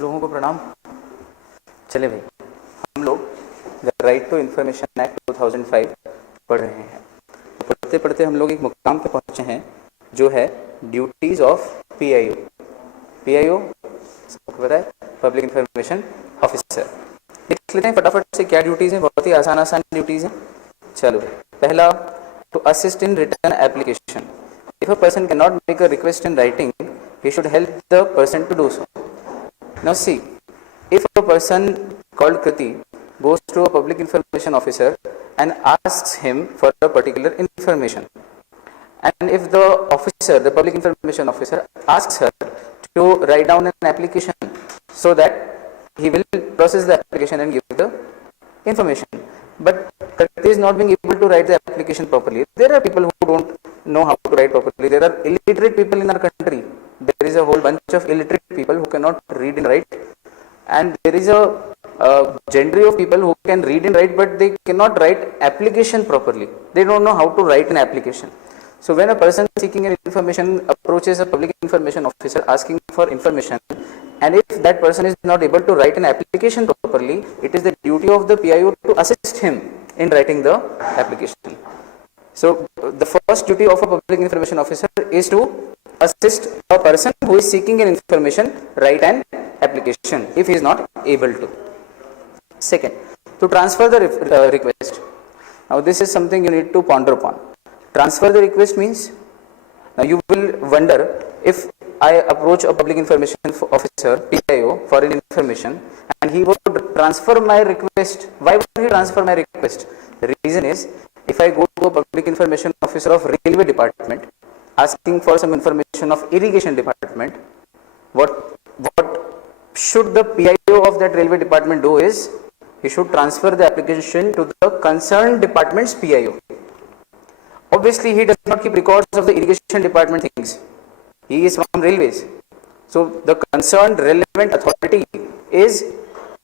लोगों को प्रणाम। चले भाई, हम लोग the right to information act 2005 पढ़ रहे हैं। पढ़ते पढ़ते हम लोग एक मुकाम पे पहुंचे हैं जो है ड्यूटीज ऑफ पीआईओ। पीआईओ सबको पता है, पब्लिक इंफॉर्मेशन ऑफिसर। लिख लेते हैं फटाफट से क्या ड्यूटीज हैं, बहुत ही आसान आसान ड्यूटीज हैं। चलो, पहला, to assist in written application. If a person can not make a request in writing, he should help the person to do so. Now see, if a person called Kriti goes to a public information officer and asks him for a particular information, and if the officer, the public information officer, asks her to write down an application so that he will process the application and give the information, but Kriti is not being able to write the application properly. There are people who don't know how to write properly. There are illiterate people in our country. There is a whole bunch of illiterate people who cannot read and write, and there is a genre of people who can read and write but they cannot write application properly. They don't know how to write an application. So when a person seeking an information approaches a public information officer asking for information, and if that person is not able to write an application properly, it is the duty of the PIO to assist him in writing the application. So the first duty of a public information officer is to assist a person who is seeking an information write an application if he is not able to. Second, to transfer the request. Now this is something you need to ponder upon. Transfer the request means, now you will wonder, if I approach a public information officer, PIO, for an information and he would transfer my request, why would he transfer my request? The reason is, if I go to a public information officer of railway department asking for some information of irrigation department, what should the PIO of that railway department do is, he should transfer the application to the concerned department's PIO. Obviously he does not keep records of the irrigation department things. He is from railways. So the concerned relevant authority is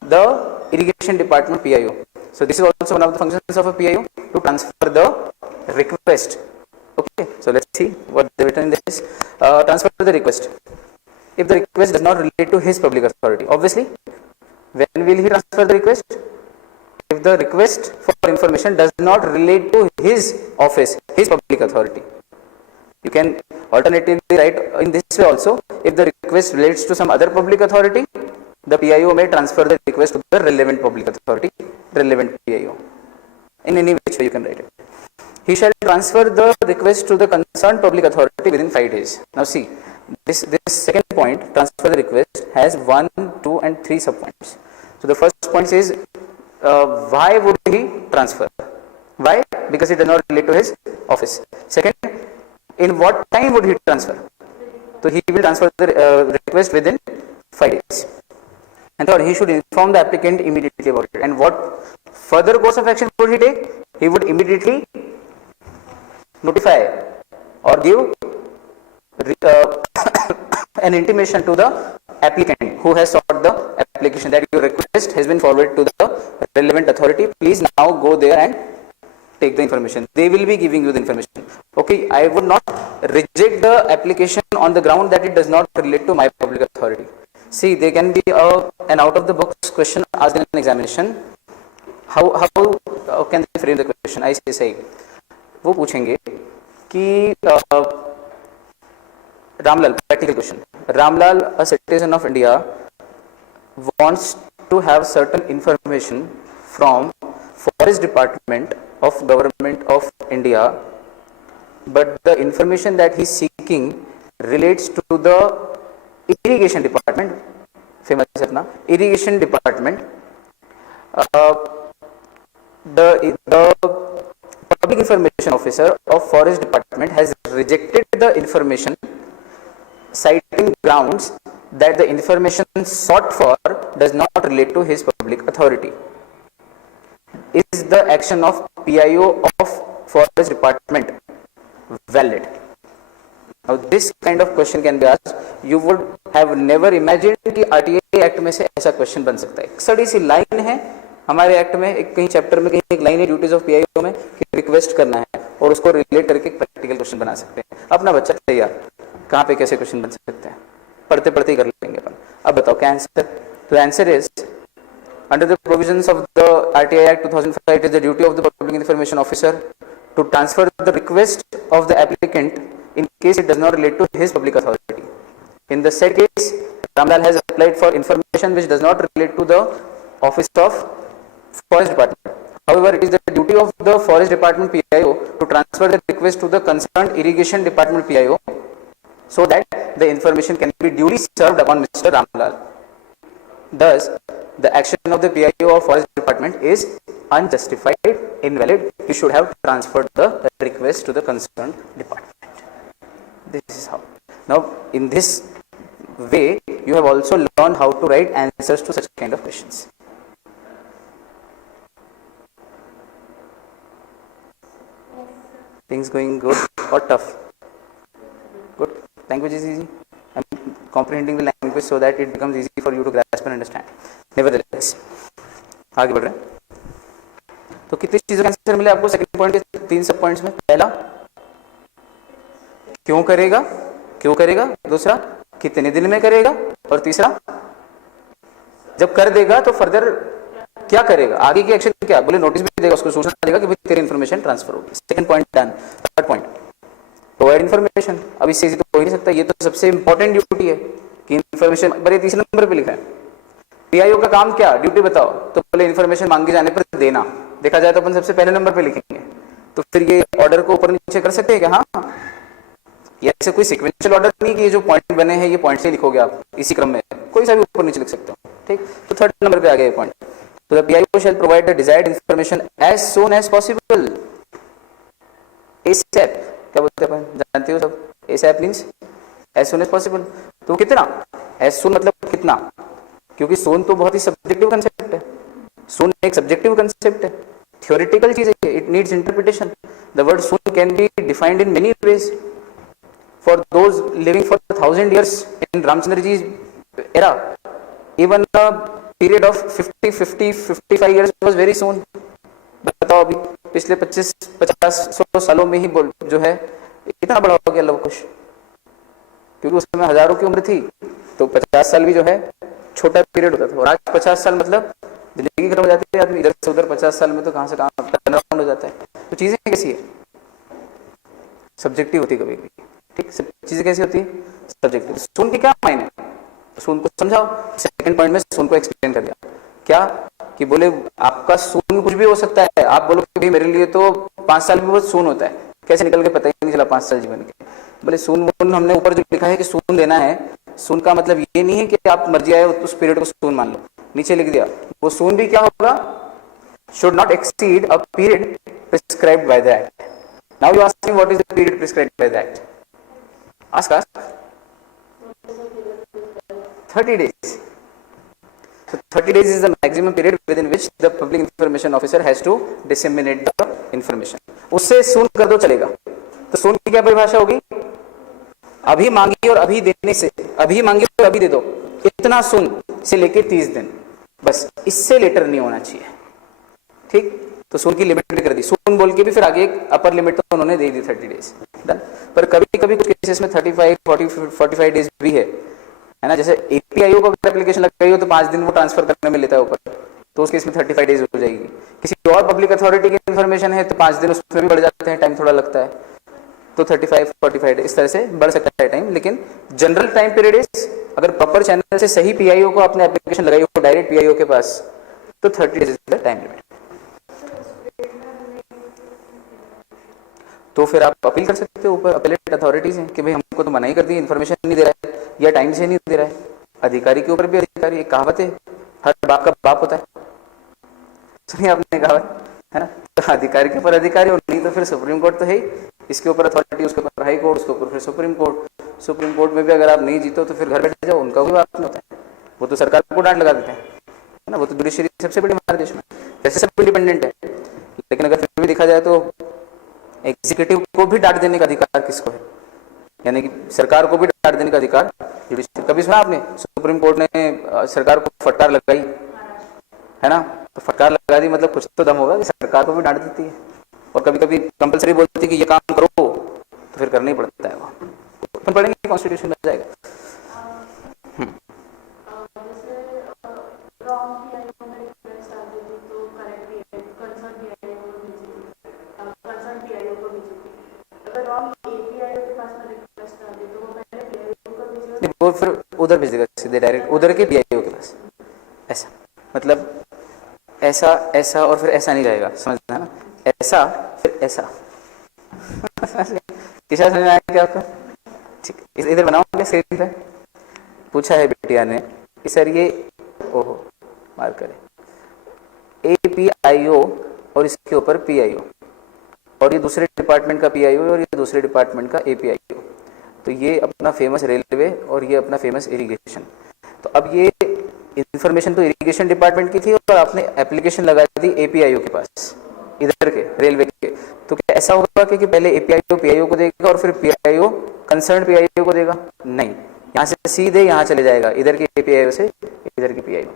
the irrigation department PIO. So this is also one of the functions of a PIO, to transfer the request. Okay, so let's see what they written in this. Transfer the request. If the request does not relate to his public authority, obviously, when will he transfer the request? If the request for information does not relate to his office, his public authority. You can alternatively write in this way also. If the request relates to some other public authority, the PIO may transfer the request to the relevant public authority, relevant PIO. In any which way you can write it. He shall transfer the request to the concerned public authority within 5 days. Now see, this second point, transfer the request, has 1, 2 and 3 subpoints. So the first point is, why would he transfer? Why? Because it does not relate to his office. Second, in what time would he transfer? So he will transfer the request within 5 days. And third, he should inform the applicant immediately about it. And what further course of action would he take? He would immediately notify or give an intimation to the applicant who has sought the application that your request has been forwarded to the relevant authority. Please now go there and take the information. They will be giving you the information. Okay, I would not reject the application on the ground that it does not relate to my public authority. See, there can be an out of the box question asked in an examination. How can they frame the question? I say, वो पूछेंगे कि Ramlal, practical question. Ramlal, a citizen of India, wants to have certain information from Forest Department of Government of India, but the information that he is seeking relates to the irrigation department, famous apna, irrigation department. The public information officer of Forest Department has rejected the information, citing grounds that the information sought for does not relate to his public authority. Is the action of PIO of Forest Department valid? Now this kind of question can be asked. You would have never imagined कि RTI act में से ऐसा question बन सकता है. सड़ी सी line है हमारे एक्ट में, एक कहीं चैप्टर में कहीं एक लाइन है ड्यूटीज ऑफ पीआईओ में कि रिक्वेस्ट करना है और उसको रिलेट करके एक प्रैक्टिकल क्वेश्चन बना सकते हैं. अपना बच्चा तैयार, कहाँ पे कैसे क्वेश्चन बन सकते हैं, पढ़ते पढ़ते ही कर लेंगे अपन. अब बताओ क्या answer? The answer is, under the provisions of the RTI Act 2005, it is the duty of the Public Information Officer to transfer the request of the applicant in case it does not relate to his public authority. In the said case, Ramlal has applied for information which does not relate to the Office of Forest Department. However, it is the duty of the Forest Department PIO to transfer the request to the concerned Irrigation Department PIO so that the information can be duly served upon Mr. Ramlal. Thus, the action of the PIO of Forest Department is unjustified, invalid. You should have transferred the request to the concerned department. This is how. Now, in this way, you have also learned how to write answers to such kind of questions. Things going good or tough? Good. Language is easy. I'm comprehending the language so that it becomes easy for you to grasp and understand. Nevertheless, आगे बढ़ रहे हैं. तो कितनी चीजों का answer मिले आपको सेकंड पॉइंट के 3 सब पॉइंट्स में? पहला, क्यों करेगा, दूसरा, कितने दिन में करेगा, और तीसरा, जब कर देगा तो फर्दर क्या करेगा, आगे की एक्शन क्या, बोले नोटिस भी देगा, उसको सूचना देगा कि भाई तेरी इन्फॉर्मेशन ट्रांसफर होगी. Second point done. Third point, provide information. अब इससे तो हो ही नहीं सकता, ये तो सबसे इंपॉर्टेंट ड्यूटी है कि इन्फॉर्मेशन. बड़े तीसरे नंबर पे लिखा है पीआईओ का काम क्या, ड्यूटी बताओ, तो बोले इन्फॉर्मेशन मांगे जाने पर देना. देखा जाए तो अपन सबसे पहले नंबर पे लिखेंगे. तो फिर ये ऑर्डर को ऊपर नीचे कर सकते हैं क्या? हाँ, ये ऐसे कोई सीक्वेंशियल ऑर्डर नहीं कि ये जो पॉइंट बने हैं ये पॉइंट से लिखोगे आप इसी क्रम में, कोई सा भी ऊपर नीचे लिख सकते हो. ठीक, तो थर्ड नंबर पे आ गया ये पॉइंट. तो the PIO shall provide the desired information as soon as possible. ASAP क्या बोलते हैं अपन, जानते हो सब? ASAP means as soon as possible. तो कितना, एज सून मतलब कितना, क्योंकि सून तो बहुत ही सब्जेक्टिव कंसेप्ट है. सून एक सब्जेक्टिव कंसेप्ट है, थ्योरेटिकल चीज है, it needs interpretation. The word soon can be defined in many ways. For those living for 1,000 years in Ramchandra ji's era, even a period of 55 years was very soon. बताओ अभी पिछले 50 सालों में ही जो है इतना बड़ा हो गया लव कुश, क्योंकि उस समय हजारों की उम्र थी, तो 50 साल भी जो है छोटा पीरियड होता था. और आज 50 साल मतलब जिंदगी खत्म हो जाती है, आदमी इधर से उधर 50 साल में तो कहां से कहां टर्न अराउंड हो जाता है. तो चीजें कैसी है, सब्जेक्टिव होती कभी भी. ठीक, सब चीजें कैसी होती है, सब्जेक्टिव. सून के क्या मायने, सून को समझाओ. सेकंड पॉइंट में सून को एक्सप्लेन कर दिया. क्या कि बोले आपका सून कुछ भी हो सकता है. आप बोलो कि भाई मेरे लिए तो 5 साल भी बहुत सून होता है, कैसे निकल के पता ही नहीं चला 5 साल जीवन के. बोले सून हमने ऊपर जो लिखा है कि सून देना है, सून का मतलब ये नहीं है कि आप मर्जी आए उस पीरियड को सून मान लो. नीचे लिख दिया वो सून भी क्या होगा, should not exceed a period prescribed by the act. Now you ask me what is the period prescribed by the act. Ask us. 30 days. So 30 days is the maximum period within which the public information officer has to disseminate the information. उससे सून कर दो चलेगा. तो सून की क्या परिभाषा होगी, अभी मांगी और अभी देने से, अभी मांगी और अभी दे दो, इतना सून से लेके 30 दिन, बस इससे लेटर नहीं होना चाहिए. ठीक, तो सून की लिमिट भी कर दी. सून बोल के भी फिर आगे एक अपर लिमिट तो उन्होंने दे दी 30 डेज. पर कभी कभी कुछ केसेस में 35, 45 डेज भी है ना. जैसे एपीआईओ को अगर एप्लीकेशन लगाई हो तो 5 दिन वो ट्रांसफर करने में लेता है ऊपर, तो उस केस में 35 डेज हो जाएगी. किसी और पब्लिक अथॉरिटी की इन्फॉर्मेशन है तो 5 दिन उसमें भी बढ़ जाते हैं, टाइम थोड़ा लगता है, तो 35, 45 डेज इस तरह से बढ़ सकता है टाइम. लेकिन जनरल टाइम पीरियड इज, अगर प्रॉपर चैनल से सही पीआईओ को आपने एप्लीकेशन लगाई हो डायरेक्ट पीआईओ के पास, तो 30 days is the time limit. तो फिर आप अपील कर सकते हो ऊपर, अपीलेट अथॉरिटीज हैं कि भाई हमको तो मना ही कर दी, इन्फॉर्मेशन नहीं दे रहा है या टाइम से नहीं दे रहा है. अधिकारी के ऊपर भी अधिकारी, एक कहावत है, हर बाप का बाप होता है, सुनिए आपने कहावत है ना. तो अधिकारी के ऊपर अधिकारी, और नहीं तो फिर सुप्रीम कोर्ट तो है ही, इसके ऊपर अथॉरिटी, उसके ऊपर हाई कोर्ट, उसके ऊपर फिर सुप्रीम कोर्ट. सुप्रीम कोर्ट में भी अगर आप नहीं जीतो तो फिर घर बैठे जाओ, उनका कोई बात नहीं होता है, वो तो सरकार को डांट लगा देते हैं, है ना. वो तो जुडिशरी सबसे बड़ी हमारे देश में, वैसे सब इंडिपेंडेंट है, लेकिन अगर फिर भी देखा जाए तो एग्जीक्यूटिव को भी डांट देने का अधिकार किसको है, यानी कि सरकार को भी डांट देने का अधिकार जुडिशरी. कभी सुना आपने सुप्रीम कोर्ट ने सरकार को फटकार लगाई है ना, तो फटकार लगा दी मतलब कुछ तो दम होगा कि सरकार को भी डांट देती है. और कभी कभी कंपलसरी बोलती है कि ये काम करो, तो फिर करना ही पड़ता है. वो पढ़ेंगे कॉन्स्टिट्यूशन में जाएगा. वो फिर उधर भेज देगा सीधे डायरेक्ट उधर के पीआईओ के पास। ऐसा मतलब ऐसा ऐसा और फिर ऐसा नहीं जाएगा, समझना है ना, ऐसा फिर ऐसा। किसा समझ में आया क्या आपको? ठीक, इधर बनाओगे स्क्रीन पे। पूछा है बिटिया ने कि सर ये ओहो मार करे APIO और इसके ऊपर PIO और ये दूसरे डिपार्टमेंट का PIO और ये दूसरे डिपार्टमेंट का APIO, तो ये अपना फेमस रेलवे और ये अपना फेमस इरिगेशन। तो अब ये इंफॉर्मेशन तो इरिगेशन डिपार्टमेंट की थी और आपने एप्लीकेशन लगा दी APIO के पास, इधर के रेलवे के। तो क्या ऐसा होगा कि पहले APIO PIO को देगा और फिर PIO कंसर्न PIO को देगा? नहीं, यहाँ से सीधे यहाँ चले जाएगा, इधर के APIO से इधर की PIO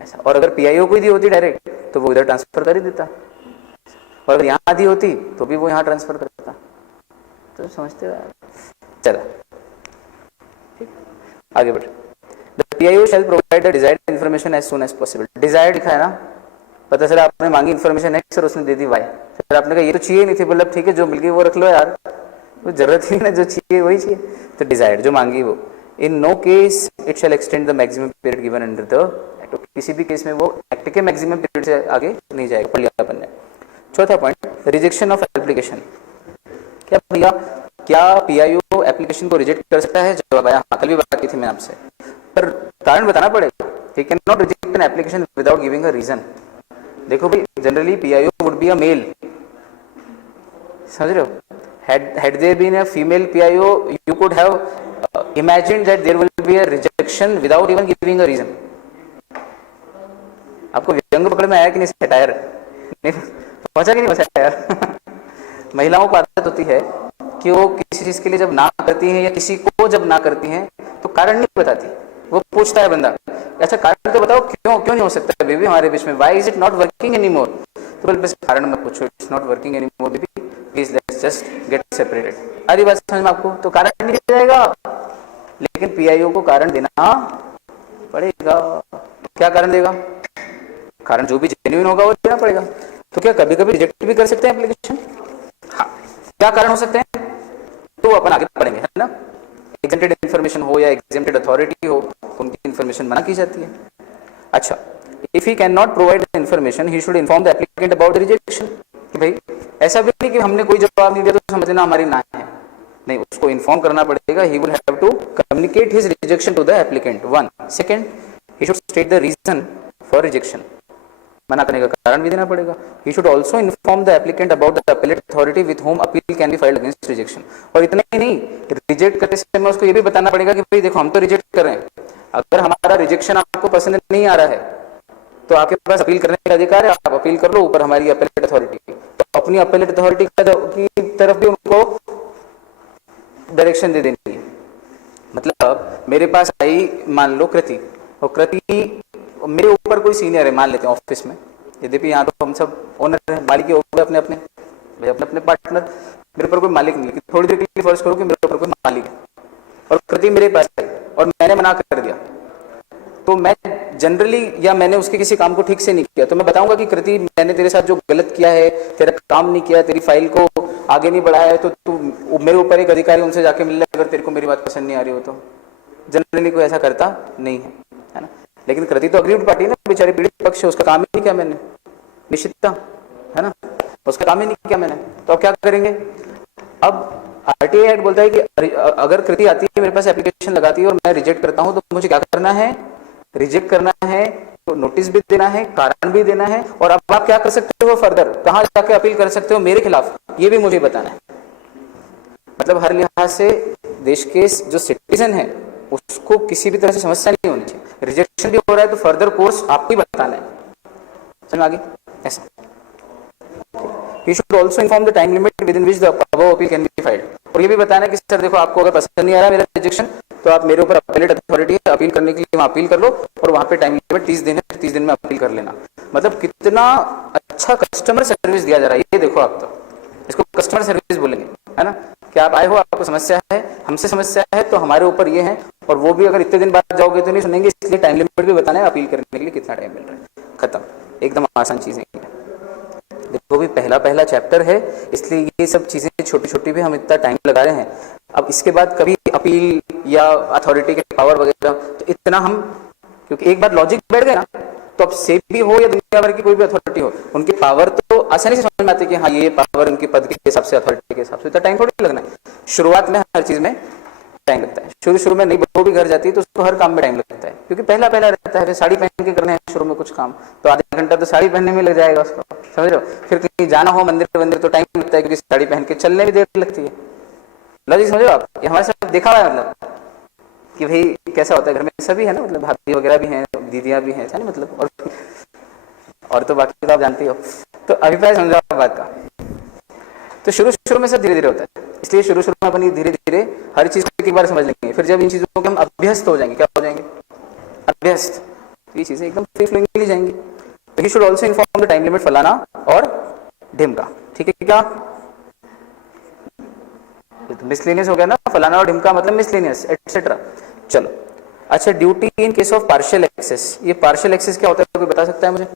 ऐसा। और अगर PIO को ही दी होती डायरेक्ट तो वो इधर ट्रांसफर कर ही देता, और अगर यहाँ दी होती तो भी वो यहाँ ट्रांसफर करता। तो समझते हो? चला ठीक, आगे बढ़। The PIO shall provide the desired information as soon as possible. Desired लिखा है ना, पता चला आपने मांगी इन्फॉर्मेशन है सर, उसने दे दी वाई, सर आपने कहा ये तो चाहिए नहीं थी, बोला ठीक है जो मिल गई वो रख लो यार, वो जरूरत ही ना, जो चाहिए वही चाहिए। तो डिजायर्ड जो मांगी वो। In no case it shall extend the maximum period given under the act, किसी भी केस में वो एक्ट के मैक्सिमम पीरियड से आगे नहीं जाएगा, पढ़ लिया अपन ने। चौथा पॉइंट, रिजेक्शन ऑफ एप्लीकेशन। क्या भैया क्या PIO एप्लीकेशन को रिजेक्ट कर सकता है? जवाब आया हाँ, कल भी बात की थी मैं आपसे, पर कारण बताना पड़ेगा। He can not reject an application without giving a reason. देखो भाई generally PIO would be a male, समझ रहे हो? had there been a female PIO you could have imagined that there will be a rejection without even giving a reason. आपको व्यंग पकड़ में आया कि नहीं? सटायर नहीं पहुंचा कि नहीं पहुंचा यार? महिलाओं को आदत होती है कि वो किसी चीज के लिए जब ना करती हैं या किसी को जब ना करती हैं तो कारण नहीं बताती, वो पूछता है बंदा अच्छा कारण तो बताओ, क्यों क्यों नहीं हो सकता बेबी हमारे बीच में, why is it not working anymore? तो बोले बस कारण मत पूछो, it's not working anymore baby, please let's just get separated. आधी बात समझ में आपको? तो कारण नहीं दिया जाएगा, लेकिन PIO को कारण देना पड़ेगा। क्या कारण देगा? कारण जो भी जेन्युइन होगा वो देना पड़ेगा। तो क्या कभी कभी रिजेक्ट भी कर सकते हैं एप्लीकेशन? हाँ। क्या कारण हो सकते हैं तो अपन आगे पढ़ेंगे, है ना। एग्जेम्प्टेड इन्फॉर्मेशन हो या एग्जेम्प्टेड अथॉरिटी हो, उनकी इन्फॉर्मेशन मना की जाती है। अच्छा, if he can not provide information he should inform the applicant about rejection. कि भाई ऐसा भी नहीं कि हमने कोई जवाब नहीं दिया तो समझ लेना हमारी ना है, नहीं, उसको इन्फॉर्म करना पड़ेगा। He will have to communicate his rejection to the applicant, one. Second, he should state the reason for rejection, मना करने का कारण भी देना पड़ेगा। He should also inform the applicant about the appellate authority with whom appeal can be filed against rejection. और इतना ही नहीं, रिजेक्ट करते समय उसको ये भी बताना पड़ेगा कि भाई देखो हम तो रिजेक्ट कर रहे हैं, अगर हमारा रिजेक्शन आपको पसंद नहीं आ रहा है तो आपके पास अपील करने का अधिकार है, आप अपील कर लो ऊपर हमारी अपीलेट अथॉरिटी, तो अपनी अपीलेट अथॉरिटी की तरफ भी उनको डायरेक्शन दे देनी है। मतलब मेरे पास आई मान लो कृति, और कृति मेरे ऊपर कोई सीनियर है मान लेते हैं ऑफिस में, यद्यपि यहाँ तो हम सब ओनर हैं, मालिक हो गए अपने अपने, अपने अपने पार्टनर, मेरे ऊपर कोई मालिक नहीं, लेकिन थोड़ी देर के लिए फर्ज करो कि मेरे ऊपर कोई मालिक है और कृति मेरे पास आई और मैंने मना कर दिया, तो मैं जनरली या मैंने उसके किसी काम को ठीक से नहीं किया तो मैं बताऊंगा कि कृति मैंने तेरे साथ जो गलत किया है, तेरा काम नहीं किया, तेरी फाइल को आगे नहीं बढ़ाया है, तो तू मेरे ऊपर एक अधिकारी उनसे जाके मिल ले अगर तेरे को मेरी बात पसंद नहीं आ रही हो तो। जनरली कोई ऐसा करता नहीं है ना। लेकिन कृति तो अग्रीव्ड पार्टी है ना, बेचारी पीड़ित पक्ष है, उसका काम ही नहीं किया मैंने, निश्चितता है ना, उसका काम ही नहीं किया मैंने, तो अब क्या करेंगे? अब RTI एक्ट बोलता है कि अगर कृति आती है मेरे पास एप्लीकेशन लगाती है और मैं रिजेक्ट करता हूं तो मुझे क्या करना है? रिजेक्ट करना है तो नोटिस भी देना है, कारण भी देना है, और अब आप क्या कर सकते हो फर्दर, कहां जाके अपील कर सकते हो मेरे खिलाफ, ये भी मुझे बताना है। मतलब हर लिहाज से देश के जो सिटीजन है उसको किसी भी तरह से समस्या नहीं होनी चाहिए। रिजेक्शन भी हो रहा है तो फर्दर कोर्स आपको ही बताना है, समझ आगे ऐसा। He should also inform the time limit within which the above appeal can be filed. और ये भी बताना है कि सर देखो आपको अगर पसंद नहीं आ रहा मेरा रिजेक्शन तो आप मेरे ऊपर अपीलेट अथॉरिटी है, अपील करने के लिए वहां अपील कर लो और वहां पे टाइम लिमिट 30 दिन है, 30 दिन में अपील कर लेना। मतलब कितना अच्छा कस्टमर सर्विस दिया जा रहा है, ये देखो आप तो इसको कस्टमर सर्विस बोलेंगे, है ना। कि आप आए हो, आपको समस्या है, हमसे समस्या है तो हमारे ऊपर ये है, और वो भी अगर इतने दिन बाद जाओगे तो नहीं सुनेंगे, इसलिए टाइम लिमिट भी बताना है, अपील करने के लिए कितना टाइम मिल रहा है, खत्म, एकदम आसान चीजें। देखो भी पहला चैप्टर है इसलिए ये सब चीजें छोटी छोटी भी हम इतना टाइम लगा रहे हैं। अब इसके बाद कभी अपील या अथॉरिटी के पावर वगैरह, तो इतना हम, क्योंकि एक बार लॉजिक बैठ गया ना, तो अब सेब भी हो या दुनिया भर की कोई भी अथॉरिटी हो, उनकी पावर तो आसानी से समझ में आती है कि हाँ ये पावर उनके पद के हिसाब से, अथॉरिटी के हिसाब से, इतना टाइम थोड़ी लगना है। शुरुआत में हर चीज में टाइम लगता है। शुरू में नई बहू भी घर जाती है तो उसको हर काम में टाइम लगता है, क्योंकि पहला रहता है, साड़ी पहन के करने हैं शुरू में कुछ काम, तो आधा घंटा तो साड़ी पहनने में लग जाएगा उसको, समझ रहे हो। फिर कहीं जाना हो मंदिर वंदिर तो टाइम लगता है, क्योंकि साड़ी पहन के चलने में देर लगती है। लॉजिक समझो आप, ये हमारे साथ देखा हुआ है, मतलब कि भाई कैसा होता है घर में, सभी है ना, मतलब भाभी वगैरह भी हैं, दीदियां भी हैं, मतलब, और तो बाकी तो आप जानती हो। तो अभिप्राय समझो बात का। तो शुरू में सब धीरे धीरे होता है, इसलिए शुरू में अपन धीरे धीरे हर चीज को एक बार समझ लेंगे, फिर जब इन चीजों के हम अभ्यस्त हो जाएंगे, क्या हो जाएंगे, अभ्यस्त, ये चीजें एकदम फ्री फ्लोइंगली जाएंगी। तो he should also inform the time limit फलाना और ढिमका, ठीक है क्या, मिसलेनियस हो गया ना, फलाना और ढिमका मतलब मिसलेनियस एटसेट्रा। चलो अच्छा, duty in case of partial access, ये पार्शियल एक्सेस क्या होता है, कोई बता सकता है मुझे?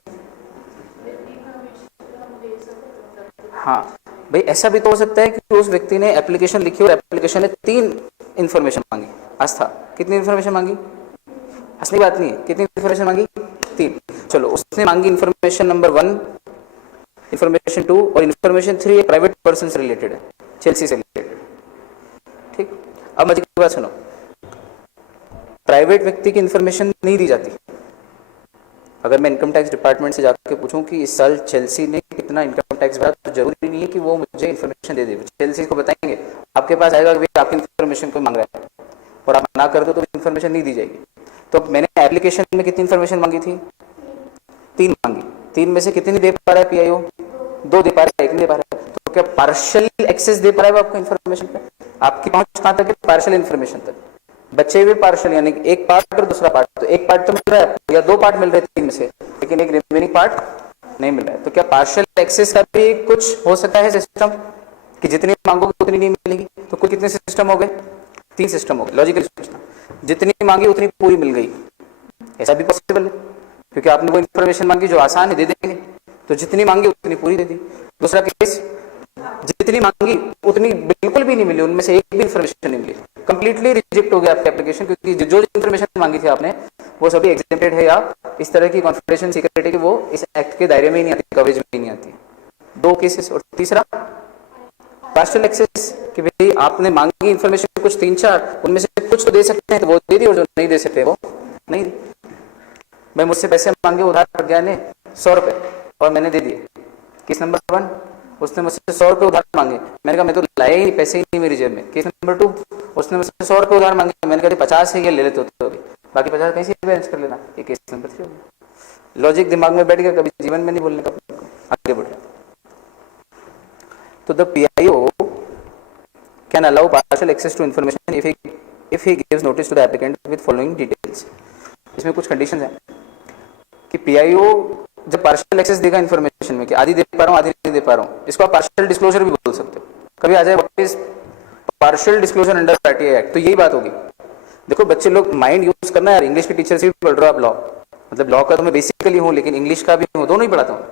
हाँ भाई, ऐसा भी तो हो सकता है कि उस व्यक्ति ने एप्लीकेशन लिखी और एप्लीकेशन में 3 इंफॉर्मेशन मांगी। आस्था, कितनी इंफॉर्मेशन मांगी? असली बात नहीं है, कितनी इंफॉर्मेशन मांगी? 3। चलो, उसने मांगी इंफॉर्मेशन नंबर 1, इंफॉर्मेशन 2 और इंफॉर्मेशन 3 प्राइवेट पर्सन से रिलेटेड है, चेल्सी से रिलेटेड, ठीक। अब मजे की बात सुनो, प्राइवेट व्यक्ति की इंफॉर्मेशन नहीं दी जाती। अगर मैं इनकम टैक्स डिपार्टमेंट से जाकर पूछूं कि इस साल चेल्सी ने कितना इनकम टैक्स भरा, तो जरूरी नहीं है कि वो मुझे इन्फॉर्मेशन दे दे, चेल्सी को बताएंगे, आपके पास आएगा कि आपकी इन्फॉर्मेशन को मांग रहा है, और आप मना कर दो तो इन्फॉर्मेशन नहीं दी जाएगी। तो मैंने एप्लीकेशन में कितनी इन्फॉर्मेशन मांगी थी? 3 मांगी, 3 में से कितनी दे पा रहा है पीआईओ? 2 दे पा रहा है, 1 नहीं दे पा रहा है। तो क्या पार्शियल एक्सेस दे पा रहा है वो आपको इन्फॉर्मेशन पे? आपकी पहुंच कहां तक है? पार्शियल इन्फॉर्मेशन तक। बच्चे हुए पार्शियल, यानी एक पार्ट और दूसरा पार्ट, तो एक पार्ट तो मिल रहा है या 2 पार्ट मिल रहे हैं 3 में से, लेकिन एक रिमेनिंग पार्ट नहीं मिल रहा है। तो क्या पार्शियल एक्सेस का भी कुछ हो सकता है सिस्टम, कि जितनी मांगोगे उतनी नहीं मिलेगी? तो कुल कितने सिस्टम हो गए? 3 सिस्टम हो गए, लॉजिकल सोचना, जितनी मांगी उतनी पूरी मिल गई, ऐसा भी पॉसिबल है, क्योंकि आपने वो इन्फॉर्मेशन मांगी जो आसान है, दे देंगे, तो जितनी मांगी उतनी पूरी दे दी। दूसरा केस, जितनी मांगी उतनी बिल्कुल भी नहीं मिली, उनमें से एक भी इन्फॉर्मेशन नहीं मिली, कंप्लीटली रिजेक्ट हो गया आपकी एप्लीकेशन, क्योंकि जो इन्फॉर्मेशन मांगी थी आपने वो सभी एग्जेम्प्टेड है, या इस तरह की कॉन्फिडेंशियल सिक्योरिटी की वो इस एक्ट के दायरे में ही नहीं आती, कवरेज में ही नहीं आती। 2 केसेस। और तीसरा पार्शियल एक्सेस, कि भाई आपने मांगी इन्फॉर्मेशन कुछ 3-4, उनमें से कुछ तो दे सकते हैं तो वो दे दी, और जो नहीं दे सकते वो नहीं दी। भाई मुझसे पैसे मांगे उधार गया ने 100 रुपए, और मैंने दे दिए। केस नंबर 1, उसने मुझसे 100 रुपए उधार मांगे, मैंने कहा मैं तो लाया ही नहीं, पैसे ही नहीं मेरी जेब में। केस नंबर 2, उसने मुझसे 100 रुपए उधार मांगे, मैंने कहा 50 है, ये ले लेते हो, बाकी 50 कहीं से बैलेंस कर लेना। ये केस नंबर 3 हो गया। लॉजिक दिमाग में बैठ गया, कभी जीवन में नहीं बोलने का, आगे बढ़े। तो the PIO can allow partial access to information if he gives notice to the applicant with following details. इसमें कुछ कंडीशंस हैं कि पीआईओ जब पार्शियल एक्सेस देगा इन्फॉर्मेशन में, कि आधी दे पा रहा हूँ आधी नहीं दे पा रहा हूँ, इसको आप पार्शियल डिस्क्लोजर भी बोल सकते हो। कभी आ जाए what is partial disclosure under RTI act, तो यही बात होगी। देखो बच्चे लोग माइंड यूज करना है यार, इंग्लिश के टीचर से भी पढ़ रहे हो आप लॉ, मतलब लॉ का तो मैं बेसिकली हूँ, लेकिन इंग्लिश का भी हूँ, दोनों ही पढ़ाता हूँ,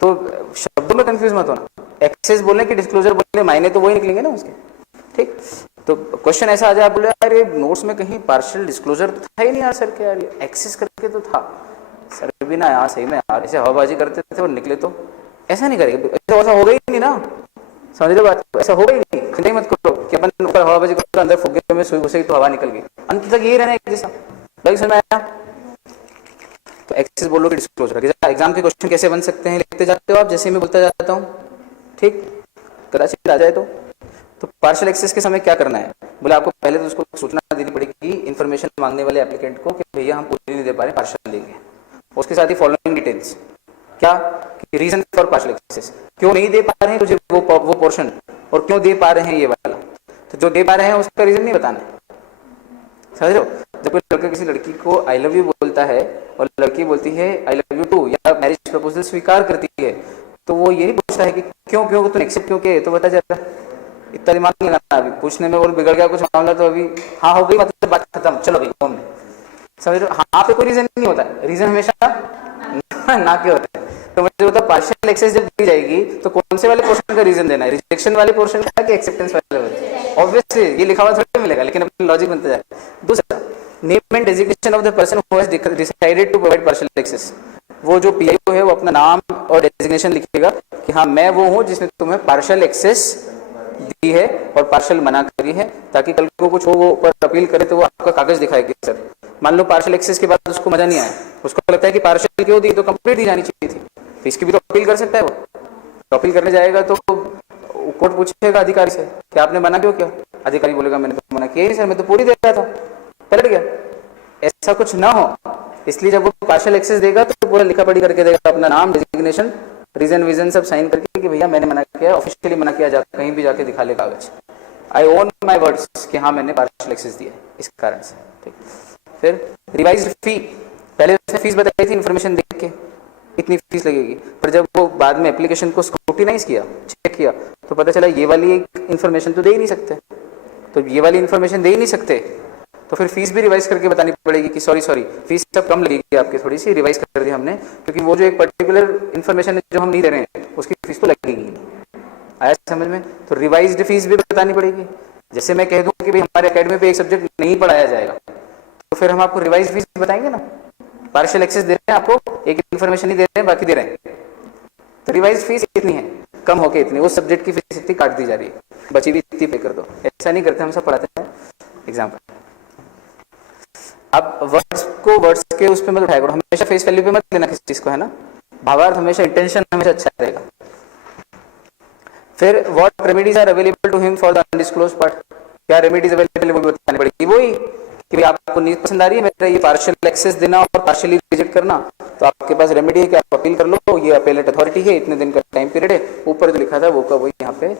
तो शब्दों में कंफ्यूज मत होना। एक्सेस बोलने की डिस्क्लोजर बोलने, मायने तो वही निकलेंगे ना उसके, ठीक। तो क्वेश्चन ऐसा आ जाए, आप बोले यार ये नोट्स में कहीं पार्शियल डिस्क्लोजर तो था ही नहीं यार सर के, यार ये एक्सेस करके तो था सर, भी ना यार सही में यार ऐसे हवाबाजी करते थे और निकले, तो ऐसा नहीं करेंगे, ऐसा होगा ही नहीं ना, समझ लो बात, ऐसा होगा ही नहीं। चिंता मत करो कि अपन ऊपर हवाबाजी करो, अंदर फुग्गे में सुई घुसे तो हवा निकल गई, अंत तक यही रहना है जैसा। लगी समझ में आया? तो एक्सेस बोलो कि डिस्क्लोजर। एग्जाम के क्वेश्चन कैसे बन सकते हैं, लिखते जाते हो आप, जैसे मैं बोलता जाता हूँ, ठीक, कराची आ जाए तो पार्शियल एक्सेस के समय क्या करना है, बोले आपको पहले तो उसको सूचना देनी पड़ेगी इन्फॉर्मेशन मांगने वाले एप्लीकेंट को कि भैया हम पूरी नहीं दे पा रहे, पार्शियल देंगे। उसके साथ ही फॉलोइंग डिटेल्स, क्या कि रीजन फॉर पार्शियल एक्सेस, क्यों नहीं दे पा रहे हैं तुझे वो पोर्शन, और क्यों दे पा रहे हैं ये वाला। तो जो दे पा रहे हैं उसका रीजन नहीं बताना, समझ लो। जब कोई लड़का किसी लड़की को आई लव यू बोलता है और लड़की बोलती है आई लव यू टू, या मैरिज प्रपोजल स्वीकार करती है, तो वो यही पूछता है कि क्यों क्यों तुम एक्सेप्ट क्यों किए, तो बता जाता है। इतना दिमाग नहीं लगाना अभी, पूछने में और बिगड़ गया कुछ मामला तो अभी हाँ हो गई, मतलब बात खत्म, चलो भाई फोन में, समझ लो। हाँ पे कोई रीजन नहीं होता है, रीजन हमेशा ना के होता है। तो मुझे बता, पार्शियल एक्सेस जब दी जाएगी तो कौन से वाले पोर्शन का रीजन देना है, रिजेक्शन वाले पोर्शन का कि एक्सेप्टेंस वाले? ऑब्वियसली ये लिखा हुआ थोड़ा मिलेगा, लेकिन अपना लॉजिक बनता जाए। दूसरा, name and designation of the person who has decided to provide partial access. वो जो पीआईओ है वो अपना नाम और डेजिग्नेशन लिखेगा कि हाँ मैं वो हूँ जिसने तुम्हें पार्शियल एक्सेस दी है और पार्शियल मना करी है, ताकि कल को कुछ हो वो ऊपर अपील करे तो वो आपका कागज दिखाए कि सर मान लो पार्शियल एक्सेस के बाद उसको मजा नहीं आया, उसको लगता है कि पार्शियल क्यों दी, तो कंप्लीट दी जानी चाहिए थी, तो इसकी भी तो अपील कर सकता है वो। तो अपील करने जाएगा तो कोर्ट पूछेगा अधिकारी से कि आपने मना क्यों किया, अधिकारी बोलेगा मैंने तो मना किया ही सर, मैं तो पूरी दे रहा था, पलट गया। ऐसा कुछ ना हो, इसलिए जब वो पार्शियल एक्सेस देगा तो पूरा लिखा पढ़ी करके देगा, अपना नाम, डेजिग्नेशन, रीजन विजन सब साइन करके कि भैया मैंने मना किया, ऑफिशियली मना किया, जा कहीं भी जाके दिखा ले कागज, आई ओन माई वर्ड्स कि हाँ मैंने पार्शियल एक्सेस दिया इस कारण से। ठीक, फिर रिवाइज्ड फी, पहले उसने फीस बताई थी इन्फॉर्मेशन देख के इतनी फीस लगेगी, पर जब वो बाद में एप्लीकेशन को स्क्रूटिनाइज किया, चेक किया, तो पता चला ये वाली एक इन्फॉर्मेशन तो दे ही नहीं सकते, तो ये वाली इन्फॉर्मेशन दे ही नहीं सकते, तो फिर फीस भी रिवाइज करके बतानी पड़ेगी कि सॉरी फीस सब कम लगेगी आपकी, थोड़ी सी रिवाइज कर दी हमने, क्योंकि वो जो एक पर्टिकुलर इन्फॉर्मेशन जो हम नहीं दे रहे हैं उसकी फीस तो लगेगी। आया समझ में? तो रिवाइज्ड फीस भी बतानी पड़ेगी। जैसे मैं कह दूं कि भाई हमारे एकेडमी पे एक सब्जेक्ट नहीं पढ़ाया जाएगा, तो फिर हम आपको रिवाइज फीस बताएंगे ना, पार्शियल एक्सेस दे रहे हैं आपको, एक इन्फॉर्मेशन नहीं दे रहे हैं बाकी दे रहे हैं, तो रिवाइज फीस इतनी है, कम होके इतनी, उस सब्जेक्ट की फीस इतनी काट दी जा रही है, बची भी इतनी पे कर दो। ऐसा नहीं करते, हम सब पढ़ाते हैं एग्जाम्पल। अब वर्ड्स को वर्ड्स के उस पर मत उठाया करो, हमेशा फेस वैल्यू पे मत लेना किसी चीज को, है ना, भावार्थ हमेशा, इंटेंशन हमेशा अच्छा रहेगा। फिर what remedies are available to him for the undisclosed part, क्या रेमेडीज अवेलेबल है वो भी बतानी पड़ेगी, वही कि भाई आपको नहीं पसंद आ रही है मेरा ये पार्शियल एक्सेस देना और पार्शियली रिजेक्ट करना, तो आपके पास रेमेडी है कि आप अपील कर लो, ये अपेलेट अथॉरिटी है, इतने दिन का टाइम पीरियड है, ऊपर जो लिखा था वो का वही यहाँ पे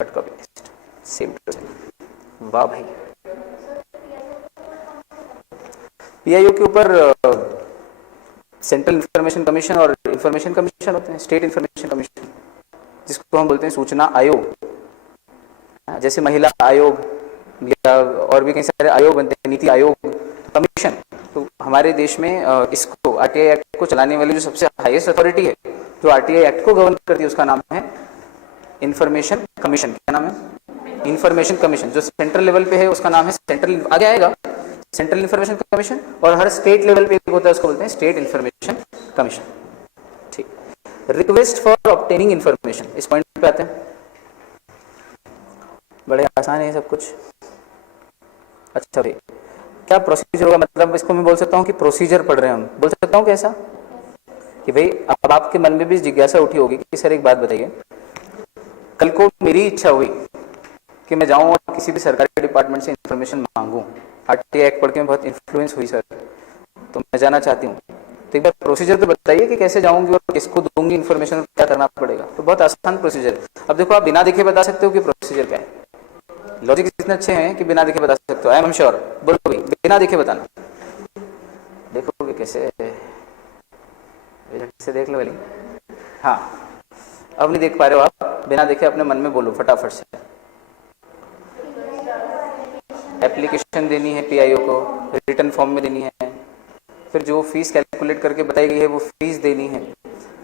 cut copy paste, same to same. वाह भाई, पीआईओ के ऊपर सेंट्रल इंफॉर्मेशन कमीशन और इंफॉर्मेशन कमीशन होते हैं, स्टेट इंफॉर्मेशन कमीशन, जिसको हम बोलते हैं सूचना आयोग, जैसे महिला आयोग या और भी कई सारे आयोग बनते हैं, नीति आयोग, कमीशन। तो हमारे देश में इसको आरटीआई एक्ट को चलाने वाली जो सबसे हाईएस्ट अथॉरिटी है, जो आरटीआई एक्ट को गवर्न करती है, उसका नाम है इंफॉर्मेशन कमीशन। क्या नाम है? Information commission. जो सेंट्रल लेवल पे है उसका नाम है सेंट्रल, आगे आएगा सेंट्रल इंफॉर्मेशन कमीशन, और हर स्टेट लेवल पे एक होता है उसको बोलते हैं स्टेट इंफॉर्मेशन कमीशन। ठीक, रिक्वेस्ट फॉर ऑब्टेनिंग इंफॉर्मेशन, इस पॉइंट पे आते हैं, बड़े आसान है सब कुछ। अच्छा भाई, क्या प्रोसीजर होगा, मतलब इसको मैं बोल सकता हूँ कि प्रोसीजर पढ़ रहे हैं हम, बोल सकता हूँ कैसा कि भाई अब आपके मन में भी जिज्ञासा उठी होगी कि सर एक बात बताइए, कल को मेरी इच्छा हुई कि मैं जाऊं और किसी भी सरकारी डिपार्टमेंट से इंफॉर्मेशन मांगूं, आरटीआई एक्ट पढ़ के मैं बहुत इन्फ्लुएंस हुई सर, तो मैं जाना चाहती हूँ, तो एक बार प्रोसीजर तो बताइए कि कैसे जाऊंगी और किसको दूंगी इन्फॉर्मेशन, क्या करना पड़ेगा। तो बहुत आसान प्रोसीजर है। अब देखो, आप बिना देखे बता सकते हो कि प्रोसीजर क्या है, लॉजिक इतने अच्छे हैं कि बिना देखे बता सकते हो, आई एम श्योर। बोलो भाई, बिना देखे बताना, देखोगे कैसे, देख लो वाली, हाँ अब नहीं देख पा रहे हो आप, बिना देखे अपने मन में बोलो फटाफट से। एप्लीकेशन देनी है पीआईओ को, रिटर्न फॉर्म में देनी है, फिर जो फीस कैलकुलेट करके बताई गई है वो फीस देनी है,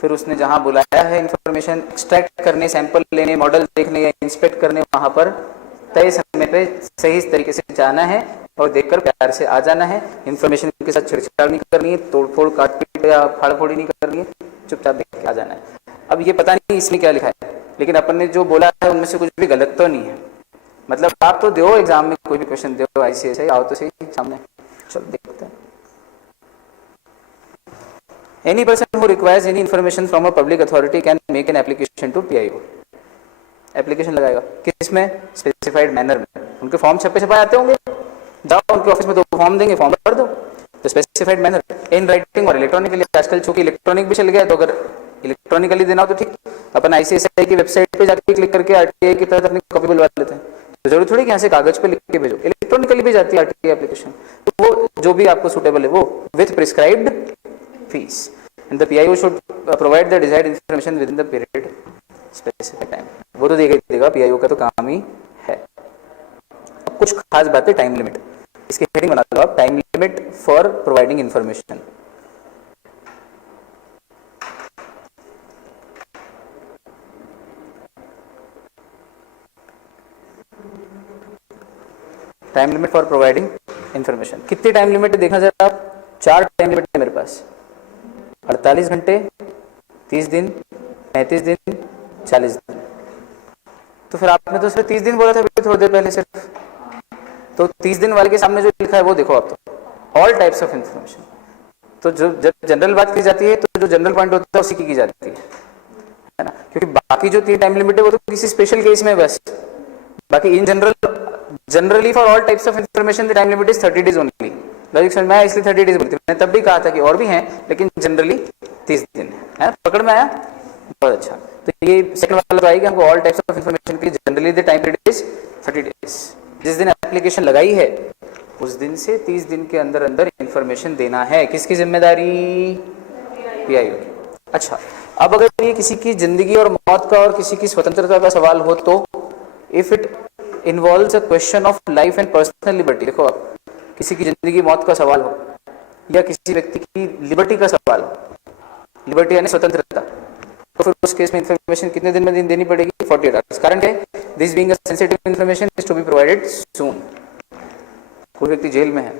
फिर उसने जहां बुलाया है इंफॉर्मेशन एक्सट्रैक्ट करने, सैंपल लेने, मॉडल देखने या इंस्पेक्ट करने, वहां पर तय समय पे सही तरीके से जाना है और देखकर प्यार से आ जाना है। इंफॉर्मेशन के साथ छेड़छाड़ नहीं करनी है, तोड़फोड़ काटपीट या फाड़फोड़ी नहीं करनी है, चुपचाप देख के आ जाना है। अब ये पता नहीं इसमें क्या लिखा है, लेकिन अपन ने जो बोला है उनमें से कुछ भी गलत तो नहीं है, मतलब आप तो दो एग्जाम में कोई भी क्वेश्चन दो, आईसीएसआई आओ तो सही सामने, चलो देखते हैं। Any person who requires any information from a public authority can make an application to PIO. Application लगाएगा किसमें? स्पेसिफाइड मैनर में। उनके फॉर्म छपे छपाए आते होंगे, जाओ उनके ऑफिस में, दो फॉर्म देंगे, फॉर्म भर दो, तो स्पेसिफाइड मैनर, इन राइटिंग और इलेक्ट्रॉनिकली। आजकल चूंकि इलेक्ट्रॉनिक भी चल गया है, तो अगर इलेक्ट्रॉनिकली देना हो तो ठीक, अपन आईसीएसआई की वेबसाइट पे जाके क्लिक करके आरटीआई की तरह अपनी कॉपी बुलवा लेते हैं, तो जरूरी थोड़ी कि यहाँ से कागज पे लिख के भेजो, इलेक्ट्रॉनिकली भी जाती है आरटीआई एप्लीकेशन, तो वो जो भी आपको सूटेबल है वो with prescribed fees, and the PIO should provide the desired information within the period specified time. वो तो देगा ही देगा, PIO का तो काम ही है। अब कुछ खास बातें, टाइम लिमिट, इसकी हेडिंग बना लो आप, time limit for providing information. Time limit for providing information. कितनी टाइम लिमिट है देखना जरा आप, 4 टाइम लिमिट है मेरे पास, 48 घंटे, 30 दिन, 35 दिन, 40 दिन। तो फिर आपने तो सिर्फ 30 दिन बोला था थोड़ी देर पहले सिर्फ, तो 30 दिन वाले के सामने जो लिखा है वो देखो आप, तो ऑल टाइप्स ऑफ इंफॉर्मेशन। तो जो जब जनरल बात की जाती है तो जो जनरल पॉइंट होता है उसी की जाती है ना, क्योंकि बाकी जो 3 टाइम लिमिट है वो तो किसी स्पेशल केस में बस, बाकी इन generally for all types of information the time limit is 30 days only. Logic समझ में आया, इसलिए 30 डेज बोलती, मैंने तब भी कहा था कि और भी हैं लेकिन जनरली 30 दिन है, पकड़ में आया, बहुत अच्छा। तो ये सेकंड वाला तो आएगा, हमको ऑल टाइप्स ऑफ इंफॉर्मेशन की generally the time period is 30 days. जिस दिन एप्लीकेशन लगाई है उस दिन से 30 दिन के अंदर अंदर इंफॉर्मेशन देना है। किसकी जिम्मेदारी? पीआईओ की। अच्छा, अब अगर ये किसी की जिंदगी और मौत का और किसी की स्वतंत्रता का सवाल हो तो, if it involves a question of life and personal liberty, देखो आप, किसी की जिंदगी मौत का सवाल हो या किसी व्यक्ति की लिबर्टी का सवाल हो, लिबर्टी यानी स्वतंत्रता, तो फिर उस केस में इंफॉर्मेशन कितने दिन में देनी पड़ेगी? 48 आवर्स। कारण क्या है? This being a sensitive information is to be provided soon. कोई व्यक्ति जेल में है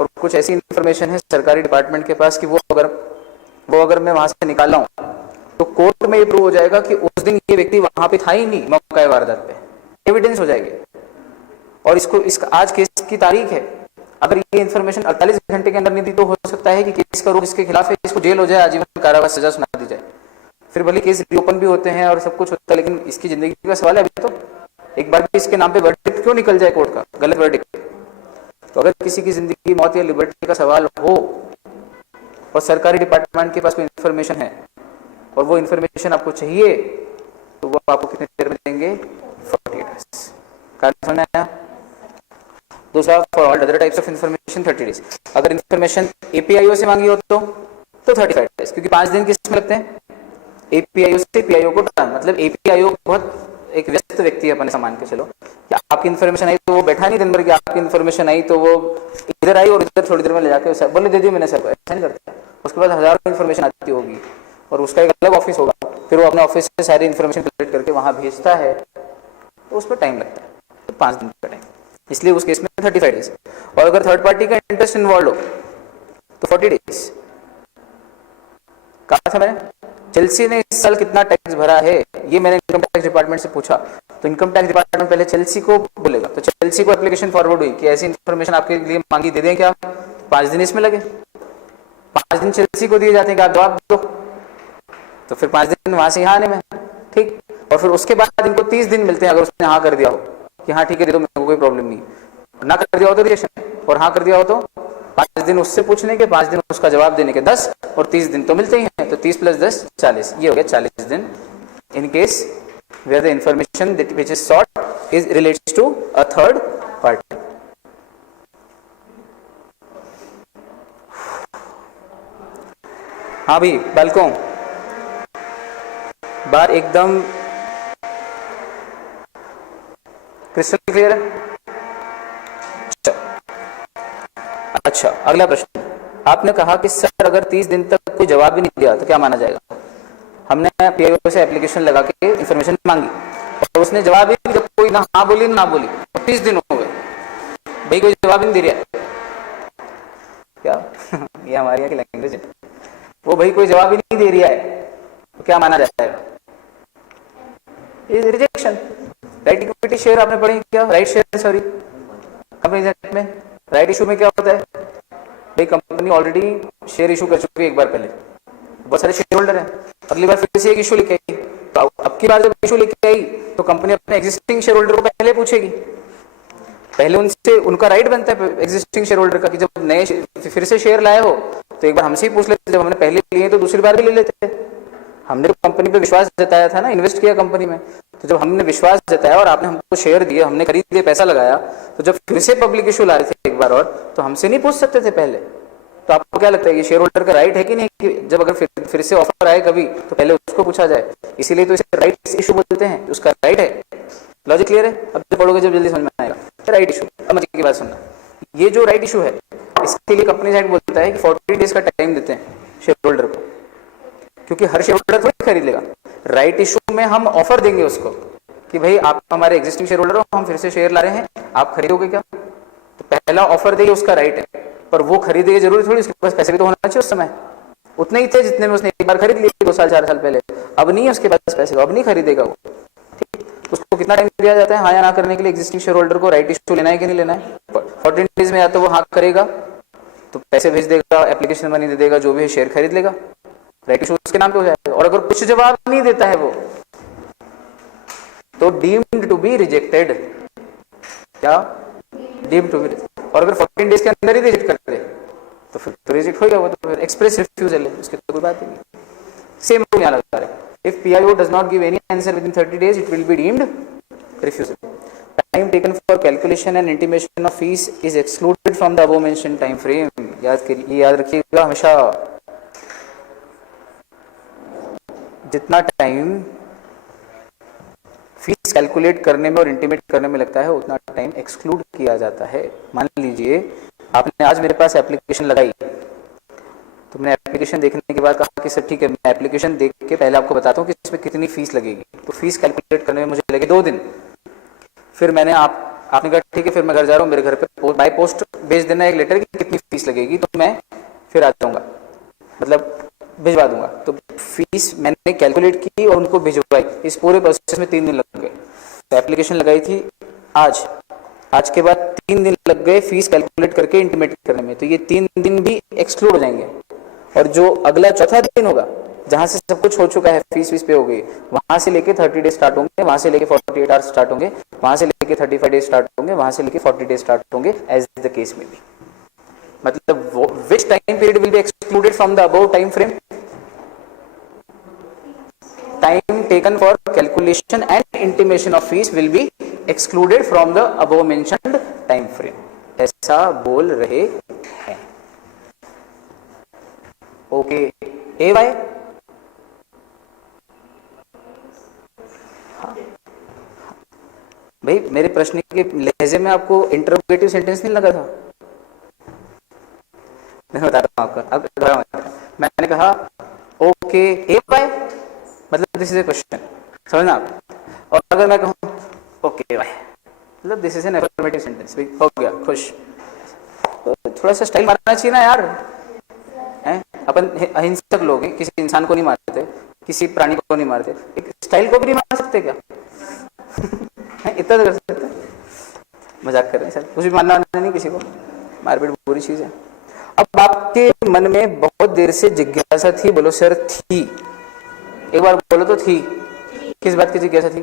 और कुछ ऐसी इंफॉर्मेशन है सरकारी डिपार्टमेंट के पास कि वो अगर मैं वहां से निकाला हूं तो कोर्ट में ये प्रूव हो जाएगा कि उस दिन ये व्यक्ति वहां पे था ही नहीं, मौका वारदात पे, एविडेंस हो जाएगी। और इसका आज केस की तारीख है, अगर ये इंफॉर्मेशन 48 घंटे के अंदर नहीं दी तो हो सकता है कि केस का रुख इसके खिलाफ है, इसको जेल हो जाए, आजीवन कारावास सजा सुना दी जाए। फिर भले केस रीओपन भी होते हैं और सब कुछ होता है, लेकिन इसकी जिंदगी का सवाल है। अभी तो एक बार भी इसके नाम पे वर्डिक्ट क्यों निकल जाए कोर्ट का, गलत वर्डिक्ट। तो अगर किसी की जिंदगी, मौत या लिबर्टी का सवाल हो और सरकारी डिपार्टमेंट के पास कोई इंफॉर्मेशन है और वो इंफॉर्मेशन आपको चाहिए तो वो आपको कितने देर में देंगे? 48 डेज। कारण समझ आया? दूसरा, for all other types of information 30 days. अगर इंफॉर्मेशन एपीआईओ से मांगी हो तो 35 डेज, क्योंकि 5 दिन किस में लगते हैं? एपीआईओ से पीआईओ को, मतलब एपीआईओ बहुत एक व्यस्त व्यक्ति है अपने सामान के, चलो या आपकी इन्फॉर्मेशन आई तो वो बैठा नहीं दिन भर की, आपकी इन्फॉर्मेशन आई तो वो इधर आई और इधर थोड़ी देर में ले जाके बोले दे दी मैंने सर को, ऐसा नहीं करता। उसके बाद हजारों इन्फॉर्मेशन आती होगी और उसका एक अलग ऑफिस होगा, फिर वो अपने ऑफिस से सारी इन्फॉर्मेशन कलेक्ट करके वहां भेजता है, तो उस पर टाइम लगता है, तो 5 दिन का टाइम, इसलिए उस केस में 35 डेज। और अगर थर्ड पार्टी का इंटरेस्ट इन्वॉल्व हो तो 40 डेज। कहा था मैंने, चेल्सी ने इस साल कितना टैक्स भरा है, ये मैंने इनकम टैक्स डिपार्टमेंट से पूछा, तो इनकम टैक्स डिपार्टमेंट पहले चेल्सी को बोलेगा, तो चेल्सी को एप्लीकेशन फॉरवर्ड हुई कि ऐसी इन्फॉर्मेशन आपके लिए मांगी, दे दें क्या? 5 दिन इसमें लगे, 5 दिन चेल्सी को दिए जाते हैं कि आप जवाब दो, तो फिर 5 दिन वहां से यहाँ आने में, ठीक। और फिर उसके बाद इनको 30 दिन मिलते हैं अगर उसने हाँ कर दिया हो कि हाँ ठीक है दे दो, मेरे को कोई प्रॉब्लम नहीं, ना कर दिया हो तो रिजेक्शन, और हाँ कर दिया हो तो 5 दिन उससे पूछने के, 5 दिन उसका जवाब देने के 10, और 30 दिन तो मिलते ही हैं, तो 30 + 10 40, ये हो गया 40 दिन। In case where the information which is sought is related to a third party. हाँ भाई, बालकों बार एकदम क्रिस्टल क्लियर है? अच्छा, अगला प्रश्न, आपने कहा कि सर अगर 30 दिन तक कोई जवाब भी नहीं दिया तो क्या माना जाएगा? हमने पीआईओ से एप्लीकेशन लगा के इंफॉर्मेशन मांगी और उसने जवाब ही, जब कोई ना हाँ बोली ना बोली, 30 दिन हो गए, भाई कोई जवाब ही नहीं दे रहा है क्या? ये हमारे यहाँ की लैंग्वेज है, वो भाई कोई जवाब ही नहीं दे रहा है तो क्या माना जाएगा? रिजेक्शन। राइट इक्विटी शेयर आपने पढ़ी क्या? Right share, sorry, company act में राइट इशू में क्या होता है? भाई कंपनी ऑलरेडी शेयर इशू कर चुकी है एक बार पहले, बहुत सारे शेयर होल्डर हैं, अगली बार फिर से एक इशू लेके आई, तो अब की बार जब इशू लेके आई तो कंपनी अपने एग्जिस्टिंग शेयर होल्डर को पहले पूछेगी, पहले उनसे उनका राइट बनता है एग्जिस्टिंग शेयर होल्डर का कि जब नए फिर से शेयर लाए हो तो एक बार हमसे ही पूछ लेते, जब हमने पहले लिए तो दूसरी बार भी ले लेते। हमने तो कंपनी पे विश्वास जताया था ना, इन्वेस्ट किया कंपनी में, तो जब हमने विश्वास जताया और आपने हमको शेयर दिए, हमने खरीदे, पैसा लगाया, तो जब फिर से पब्लिक इशू ला रहे थे एक बार और, तो हमसे नहीं पूछ सकते थे पहले? तो आपको क्या लगता है ये शेयर होल्डर का राइट है कि नहीं कि जब अगर फिर से ऑफर आए कभी तो पहले उसको पूछा जाए? इसीलिए तो इसे राइट इशू बोलते हैं, उसका राइट है। लॉजिक क्लियर है? अब जब पढ़ोगे जब जल्दी समझ में आएगा राइट इशू। अब मजे की बात सुनना, ये जो राइट इशू है इसके लिए कंपनी एक्ट बोलता है कि 40 डेज का टाइम देते हैं शेयर होल्डर को, क्योंकि हर शेयर होल्डर थोड़ी खरीद लेगा। राइट इशू में हम ऑफर देंगे उसको कि भाई आप हमारे एग्जिस्टिंग शेयर होल्डर हो, हम फिर से शेयर ला रहे हैं, आप खरीदोगे क्या? पहला ऑफर दे उसका राइट है, पर वो खरीदेगा जरूरी थोड़ी, उसके पास पैसे भी तो होना चाहिए उस समय। उतने ही थे जितने में उसने एक बार खरीद लिए 2 साल 4 साल पहले, अब नहीं है उसके पास पैसे, अब नहीं खरीदेगा वो। ठीक, उसको कितना टाइम दिया जाता है हाँ या ना करने के लिए? एग्जिस्टिंग शेयर होल्डर को राइट इशू लेना है कि नहीं लेना है? 14 डेज में या तो वो हाँ करेगा तो पैसे भेज देगा, एप्लीकेशन मनी दे देगा, जो भी शेयर खरीद लेगा, राइट इशू उसके नाम पे हो जाएगा। और अगर कुछ जवाब नहीं देता है वो तो डीम्ड टू बी रिजेक्टेड, क्या डीम्ड टू बी। और अगर 14 डेज के अंदर ही रिजेक्ट कर दे तो फिर तो रिजेक्ट होगा वो, तो फिर एक्सप्रेस रिफ्यूजल है, उसकी तो कोई बात ही नहीं। सेम रूल यहाँ लगा रहे, if PIO does not give any answer with in 30 days it will be deemed refusal. Time taken for calculation and intimation of fees is excluded from the above mentioned time frame. याद रखिएगा हमेशा, जितना time fees calculate करने में और intimate करने में लगता है उतना टाइम एक्सक्लूड किया जाता है। मान लीजिए आपने आज मेरे पास एप्लीकेशन लगाई, तो मैंने एप्लीकेशन देखने के बाद कहा कि सर ठीक है, मैं एप्लीकेशन देख के पहले आपको बताता हूँ कि इसमें कितनी फीस लगेगी। तो फीस कैलकुलेट करने में मुझे लगे 2 दिन। फिर मैंने आपने कहा ठीक है, फिर मैं घर जा रहा हूँ, मेरे घर पे बाय पोस्ट भेज देना एक लेटर कि कितनी फीस लगेगी, तो मैं फिर आ जाऊँगा, मतलब भिजवा दूंगा। तो फीस मैंने कैलकुलेट की और उनको भिजवाई, इस पूरे प्रोसेस में 3 दिन लग गए। तो एप्लीकेशन लगाई थी आज के बाद 3 दिन लग गए फीस कैलकुलेट करके इंटीमेट करने में, तो ये 3 दिन भी एक्सक्लूड हो जाएंगे। और जो अगला चौथा दिन होगा जहां से सब कुछ हो चुका है, फीस पे हो गई, वहां से लेके 30 डेज स्टार्ट होंगे, वहां से लेके 48 आवर्स स्टार्ट होंगे, वहां से लेके 35 डेज स्टार्ट होंगे, वहां से लेके 40 डेज स्टार्ट होंगे, एज द केस में भी। मतलब which time period will be excluded from the above time frame? Time taken for calculation and intimation of fees will be excluded from the above mentioned time frame, ऐसा बोल रहे हैं। Okay, ए Y भाई, मेरे प्रश्न के लहजे में आपको इंटरोगेटिव सेंटेंस नहीं लगा था? मैं बता रहा हूं आपको, अब मैंने कहा ओके ए वाई, मतलब दिस इज ए क्वेश्चन, समझना आप। और अगर मैं कहूं ओके वाई, मतलब this is an affirmative sentence, हो गया खुश। तो थोड़ा सा स्टाइल मारना चाहिए ना यार, हैं? अपन अहिंसक लोग हैं, किसी इंसान को नहीं मारते, किसी प्राणी को नहीं मारते, एक स्टाइल को भी नहीं मार सकते क्या? इतना तो कर सकते, मजाक कर रहे हैं सर, कुछ भी मानना नहीं किसी को, मारपीट बुरी चीज है। अब आपके मन में बहुत देर से जिज्ञासा थी, बोलो सर थी, एक बार बोलो तो थी, किस बात की जिज्ञासा थी?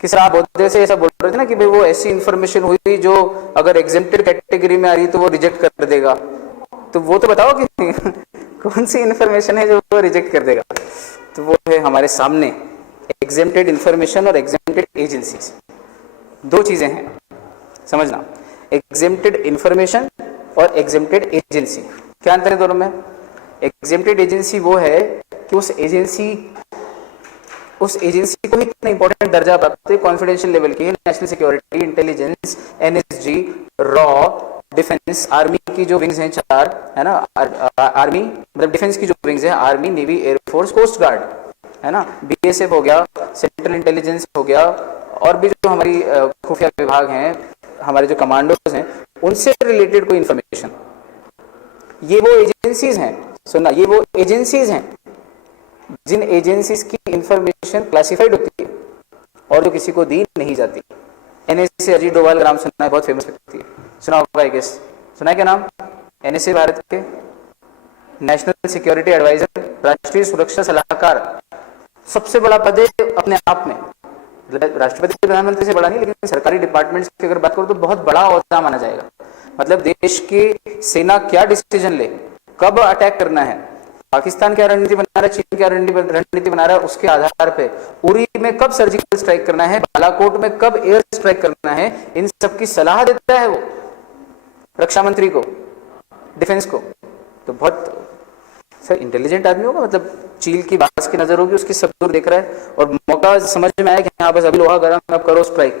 कि सर आप बहुत देर से ऐसा बोल रहे थे ना कि भाई वो ऐसी इंफॉर्मेशन हुई जो अगर एग्जेम्प्टेड कैटेगरी में आ रही तो वो रिजेक्ट कर देगा, तो वो तो बताओ कि कौन सी इंफॉर्मेशन है जो वो रिजेक्ट कर देगा? तो वो है हमारे सामने एग्जेम्प्टेड इंफॉर्मेशन और एग्जेम्प्टेड एजेंसीज, 2 चीजें हैं, समझना। एग्जेम्प्टेड इंफॉर्मेशन और एग्जेम्प्टेड एजेंसी, क्या अंतर है दोनों में? एग्जेम्प्टेड एजेंसी वो है कि उस एजेंसी को इतना इंपॉर्टेंट दर्जा प्राप्त है, कॉन्फिडेंशियल लेवल की, national security, intelligence, NSG, raw, defence, army की जो विंग्स हैं 4, है ना, आर्मी मतलब डिफेंस की जो विंग्स हैं, army, navy, air force, coast guard, है ना, बीएसएफ हो गया, सेंट्रल इंटेलिजेंस हो गया, और भी जो हमारी खुफिया विभाग हैं, हमारे जो कमांडोज हैं, उनसे रिलेटेड कोई इंफॉर्मेशन, ये वो एजेंसीज हैं, सुनना, ये वो एजेंसीज हैं जिन एजेंसीज की इंफॉर्मेशन क्लासिफाइड होती है और जो किसी को दी नहीं जाती। एनएसए, अजीत डोभाल का नाम सुना है, बहुत फेमस व्यक्ति है, सुना होगा आई गेस, सुना है क्या नाम? एनएसए भारत के नेशनल सिक्योरिटी एडवाइजर, राष्ट्रीय सुरक्षा सलाहकार, सबसे बड़ा पद है अपने आप में, राष्ट्रपति प्रधानमंत्री से बड़ा नहीं, लेकिन सरकारी डिपार्टमेंट्स की अगर बात करो तो बहुत बड़ा ओहदा माना जाएगा। मतलब देश की सेना क्या डिसीजन ले, कब अटैक करना है, पाकिस्तान क्या रणनीति बना रहा है, चीन क्या रणनीति बना रहा है, उसके आधार पे उरी में कब सर्जिकल स्ट्राइक करना है, बालाकोट में कब एयर स्ट्राइक करना है, इन सब की सलाह देता है वो रक्षा मंत्री को, डिफेंस को। तो बहुत सर इंटेलिजेंट आदमी होगा, मतलब चील की बास की नजर होगी उसकी, सब दूर देख रहा है, और मौका समझ में आया कि हाँ बस अभी लोहा गर्म, अब करो स्ट्राइक,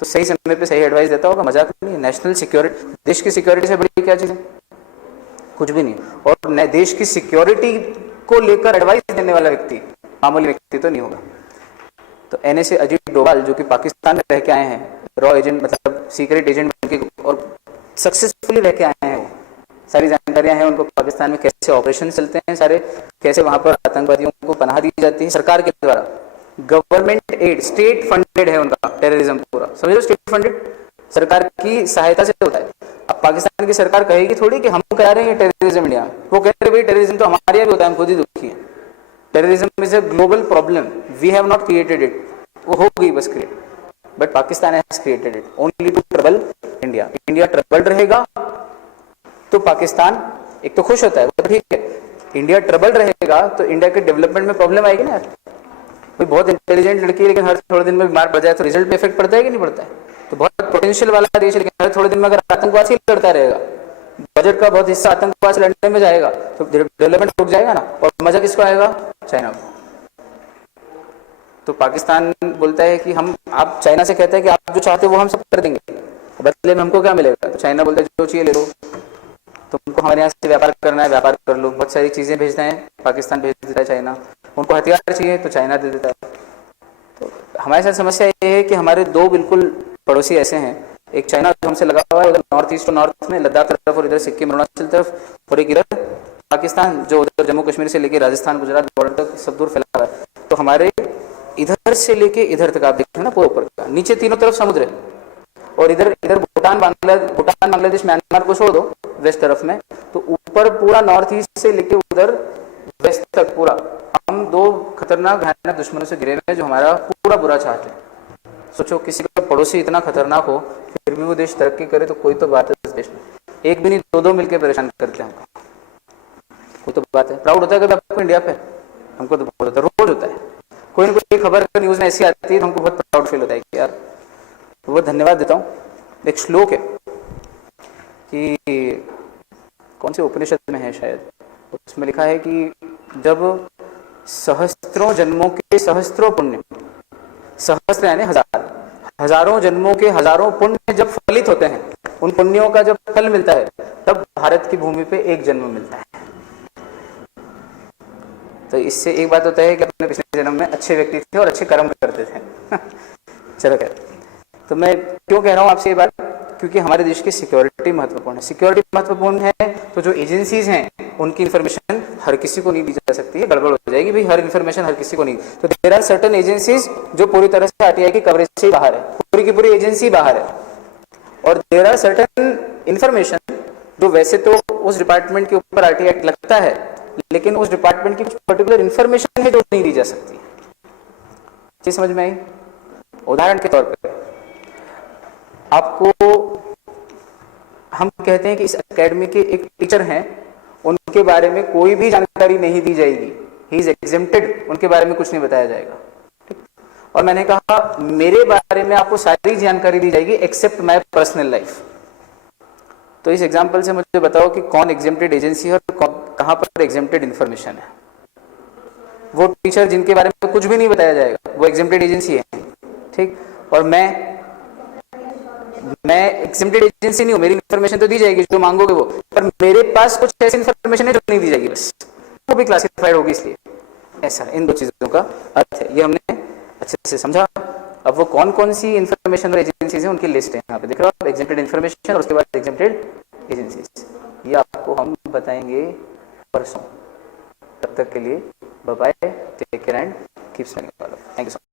तो सही समय पे सही एडवाइस देता होगा। मजाक नहीं, नेशनल सिक्योरिटी, देश की सिक्योरिटी से बड़ी क्या चीज है? कुछ भी नहीं। और देश की सिक्योरिटी को लेकर एडवाइस देने वाला व्यक्ति मामूली व्यक्ति तो नहीं होगा। तो एनएसए अजीत डोभाल जो कि पाकिस्तान में रह के आए हैं, रॉ एजेंट मतलब सीक्रेट एजेंट बन के, और सक्सेसफुली रह के आए हैं, वो सारी जानकारियां हैं उनको, पाकिस्तान में कैसे ऑपरेशन चलते हैं सारे, कैसे वहां पर आतंकवादियों को पनाह दी जाती है सरकार के द्वारा, गवर्नमेंट एड, स्टेट फंडेड है उनका टेररिज्म पूरा, समझ लो, स्टेट फंडेड, सरकार की सहायता से होता है। अब पाकिस्तान की सरकार कहेगी थोड़ी कि हम करा रहे हैं टेररिज्म इंडिया में, वो कह रहे भाई टेररिज्म तो हमारे यहाँ भी होता है, हम खुद ही दुखी हैं, terrorism is a global problem, we have not created it, वो हो गई बस create, but Pakistan has created it only to trouble India. India troubled रहेगा तो पाकिस्तान एक तो खुश होता है, वो ठीक है, इंडिया ट्रबल रहेगा तो इंडिया के डेवलपमेंट में प्रॉब्लम आएगी ना यार, कोई बहुत इंटेलिजेंट लड़की है लेकिन हर थोड़े दिन में बीमार पड़ जाए तो रिजल्ट पे इफेक्ट पड़ता है कि नहीं पड़ता है, तो बहुत पोटेंशियल वाला देश लेकिन हर थोड़े दिन में अगर आतंकवाद से लड़ता रहेगा, बजट का बहुत हिस्सा आतंकवाद से लड़ने में जाएगा तो डेवलपमेंट रुक जाएगा ना, और मजा किसको आएगा, चाइना को। तो पाकिस्तान बोलता है कि हम, आप चाइना से कहता है कि आप जो चाहते हो वो हम सब कर देंगे, बदले में हमको क्या मिलेगा, तो चाइना बोलता है जो चाहिए ले लो, तुमको हमारे यहाँ से व्यापार करना है व्यापार कर लो, बहुत सारी चीजें भेजना है पाकिस्तान भेज देता है चाइना, उनको हथियार चाहिए तो चाइना दे देता है। तो हमारे साथ समस्या ये है कि हमारे दो बिल्कुल पड़ोसी ऐसे हैं, एक चाइना जो हमसे लगा हुआ है उधर नॉर्थ ईस्ट और नॉर्थ में लद्दाख तरफ, और इधर सिक्किम अरुणाचल तरफ, और एक इधर पाकिस्तान जो उधर जम्मू कश्मीर से लेके राजस्थान गुजरात बॉर्डर तक सब दूर फैला हुआ है। तो हमारे इधर से लेके इधर तक आप देखते हैं ना पूरा ऊपर का, नीचे तीनों तरफ समुद्र है, और इधर इधर भूटान बांग्लादेश म्यांमार को छोड़ दो वेस्ट तरफ में, तो ऊपर पूरा नॉर्थ ईस्ट से लेके उधर वेस्ट तक पूरा हम दो खतरनाक भयानक दुश्मनों से घिरे हुए हैं जो हमारा पूरा बुरा चाहते हैं। सोचो किसी का पड़ोसी इतना खतरनाक हो फिर भी वो देश तरक्की करे तो कोई तो बात है इस देश में, एक भी नहीं दो दो मिलकर परेशान करते हैं हमको, कोई तो बात है। प्राउड होता है कभी आपको इंडिया पे, हमको तो बहुत होता है, रोज होता है, कोई ना कोई खबर न्यूज में ऐसी आती है तो हमको बहुत प्राउड फील होता है कि यार, वो धन्यवाद देता हूँ। एक श्लोक है कि कौन से उपनिषद में है शायद, उसमें लिखा है कि जब सहस्त्रों जन्मों के सहस्त्रों पुण्य, सहस्त्र यानी हजार, हजारों जन्मों के हजारों पुण्य जब फलित होते हैं, उन पुण्यों का जब फल मिलता है तब भारत की भूमि पे एक जन्म मिलता है। तो इससे एक बात होता है कि अपने पिछले जन्म में अच्छे व्यक्ति थे और अच्छे कर्म करते थे चलो खैर, तो मैं क्यों कह रहा हूँ आपसे ये बात, क्योंकि हमारे देश की सिक्योरिटी महत्वपूर्ण है। सिक्योरिटी महत्वपूर्ण है तो जो एजेंसीज हैं उनकी इन्फॉर्मेशन हर किसी को नहीं दी जा सकती है, गड़बड़ हो जाएगी भाई, हर इन्फॉर्मेशन हर किसी को नहीं। तो देयर आर सर्टेन एजेंसीज जो पूरी तरह से आरटीआई की कवरेज से बाहर है, पूरी की पूरी एजेंसी बाहर है, और देयर आर सर्टेन इन्फॉर्मेशन जो वैसे तो उस डिपार्टमेंट के ऊपर आरटीआई एक्ट लगता है, लेकिन उस डिपार्टमेंट की कुछ पर्टिकुलर इन्फॉर्मेशन है जो नहीं दी जा सकती। चीज समझ में आई? उदाहरण के तौर पर आपको हम कहते हैं कि इस एकेडमी के एक टीचर हैं, उनके बारे में कोई भी जानकारी नहीं दी जाएगी, ही इज एग्जेम्प्टेड, उनके बारे में कुछ नहीं बताया जाएगा, ठीक? और मैंने कहा मेरे बारे में आपको सारी जानकारी दी जाएगी एक्सेप्ट माय पर्सनल लाइफ। तो इस एग्जांपल से मुझे बताओ कि कौन एग्जेम्प्टेड एजेंसी है और कहां पर एग्जेम्प्टेड इंफॉर्मेशन है। वो टीचर जिनके बारे में कुछ भी नहीं बताया जाएगा वो एग्जेम्प्टेड एजेंसी है, ठीक? और मैं एग्जेम्प्टेड एजेंसी नहीं हूं, मेरी इन्फॉर्मेशन तो दी जाएगी जो मांगोगे वो, पर मेरे पास कुछ ऐसी इन्फॉर्मेशन है जो नहीं दी जाएगी, बस वो भी क्लासिफाइड होगी, इसलिए ऐसा इन दो चीजों का अर्थ है। ये हमने अच्छे से समझा। अब वो कौन कौन सी इन्फॉर्मेशन और एजेंसीज हैं उनकी लिस्ट है यहाँ पे देख रहे हो आप, एग्जेम्प्टेड इन्फॉर्मेशन और उसके बाद एग्जेम्प्टेड एजेंसीज, ये आपको हम बताएंगे परसों। तब तक के लिए bye bye, take care and keep smiling. Thank you so much.